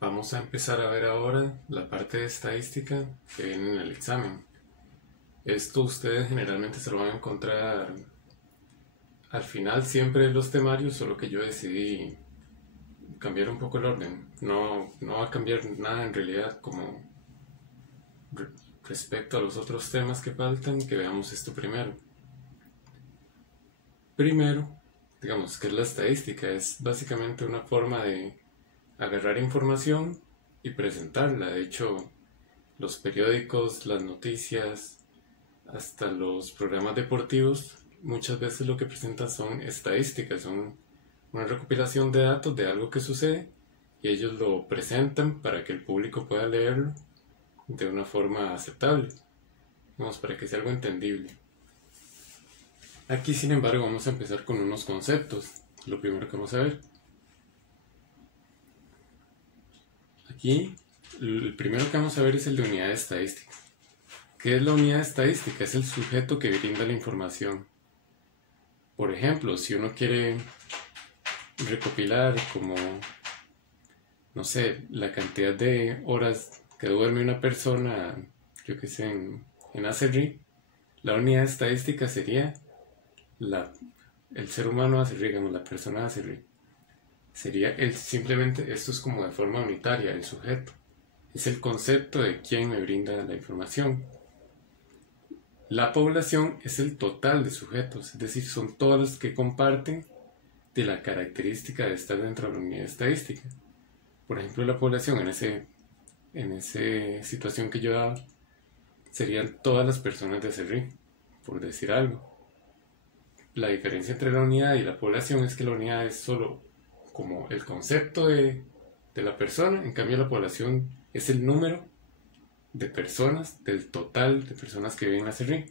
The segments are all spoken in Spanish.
Vamos a empezar a ver ahora la parte de estadística que viene en el examen. Esto ustedes generalmente se lo van a encontrar al final siempre de los temarios, solo que yo decidí cambiar un poco el orden. No va a cambiar nada en realidad como respecto a los otros temas que faltan, que veamos esto primero. Primero, digamos que es la estadística, es básicamente una forma de agarrar información y presentarla. De hecho, los periódicos, las noticias, hasta los programas deportivos, muchas veces lo que presentan son estadísticas, son una recopilación de datos de algo que sucede y ellos lo presentan para que el público pueda leerlo de una forma aceptable, vamos, para que sea algo entendible. Aquí, sin embargo, vamos a empezar con unos conceptos. Lo primero que vamos a ver. Aquí, el primero que vamos a ver es el de unidad estadística. ¿Qué es la unidad estadística? Es el sujeto que brinda la información. Por ejemplo, si uno quiere recopilar como, no sé, la cantidad de horas que duerme una persona, yo que sé, en ACRI, la unidad estadística sería el ser humano ACRI, digamos, la persona ACRI. Sería simplemente, esto es como de forma unitaria, el sujeto. Es el concepto de quién me brinda la información. La población es el total de sujetos, es decir, son todos los que comparten de la característica de estar dentro de la unidad estadística. Por ejemplo, la población en esa situación que yo daba serían todas las personas de CERRI, por decir algo. La diferencia entre la unidad y la población es que la unidad es solo como el concepto de la persona, en cambio la población es el número de personas, del total de personas que viven en la CERRI.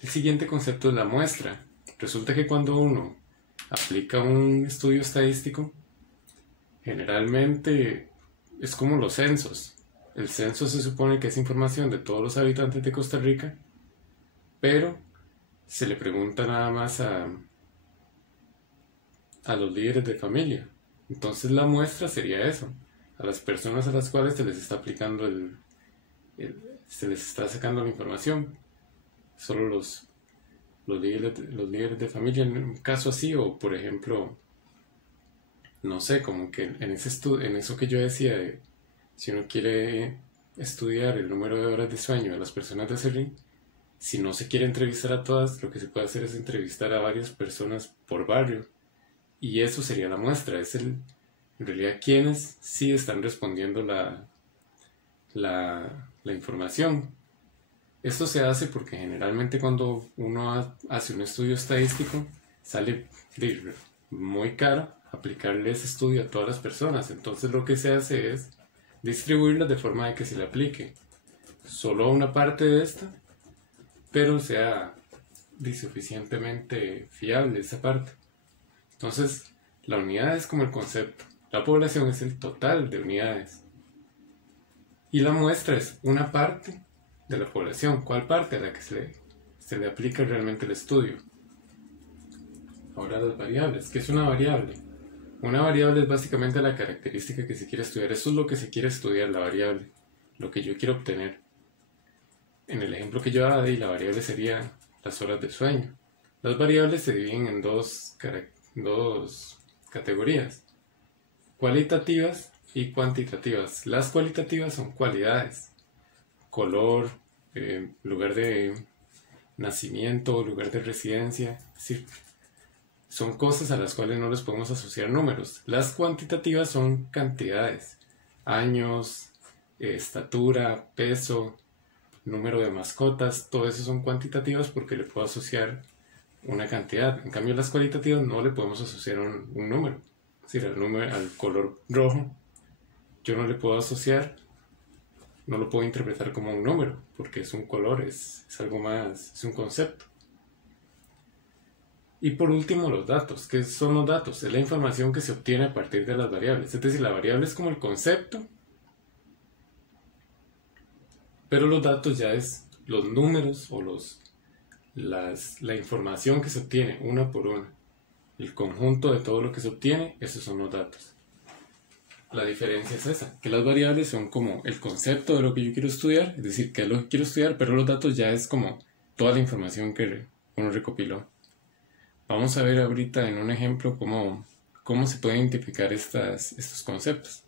El siguiente concepto es la muestra. Resulta que cuando uno aplica un estudio estadístico, generalmente es como los censos. El censo se supone que es información de todos los habitantes de Costa Rica, pero se le pregunta nada más a los líderes de familia. Entonces la muestra sería eso, a las personas a las cuales se les está aplicando se les está sacando la información. Solo los líderes de familia en un caso así, o por ejemplo, no sé, como que en eso que yo decía de si uno quiere estudiar el número de horas de sueño de las personas de CERRI, si no se quiere entrevistar a todas, lo que se puede hacer es entrevistar a varias personas por barrio. Y eso sería la muestra, en realidad quienes sí están respondiendo la información. Esto se hace porque generalmente cuando uno hace un estudio estadístico sale muy caro aplicarle ese estudio a todas las personas. Entonces lo que se hace es distribuirlas de forma de que se le aplique solo a una parte de esta, pero sea suficientemente fiable esa parte. Entonces, la unidad es como el concepto, la población es el total de unidades y la muestra es una parte de la población. ¿Cuál parte? A la que se le aplica realmente el estudio. Ahora las variables. ¿Qué es una variable? Una variable es básicamente la característica que se quiere estudiar. Eso es lo que se quiere estudiar, la variable, lo que yo quiero obtener. En el ejemplo que yo daba, la variable sería las horas de sueño. Las variables se dividen en dos categorías, cualitativas y cuantitativas. Las cualitativas son cualidades, color, lugar de nacimiento, lugar de residencia, es decir, son cosas a las cuales no les podemos asociar números. Las cuantitativas son cantidades, años, estatura, peso, número de mascotas, todo eso son cuantitativas porque le puedo asociar una cantidad. En cambio, las cualitativas no le podemos asociar un número. Es decir, al color rojo, yo no le puedo asociar, no lo puedo interpretar como un número, porque es un color, es algo más, es un concepto. Y por último, los datos. ¿Qué son los datos? Es la información que se obtiene a partir de las variables. Es decir, la variable es como el concepto, pero los datos ya es los números o la información que se obtiene una por una. El conjunto de todo lo que se obtiene, esos son los datos. La diferencia es esa, que las variables son como el concepto de lo que yo quiero estudiar, es decir, qué es lo que quiero estudiar, pero los datos ya es como toda la información que uno recopiló. Vamos a ver ahorita en un ejemplo cómo se pueden identificar estos conceptos.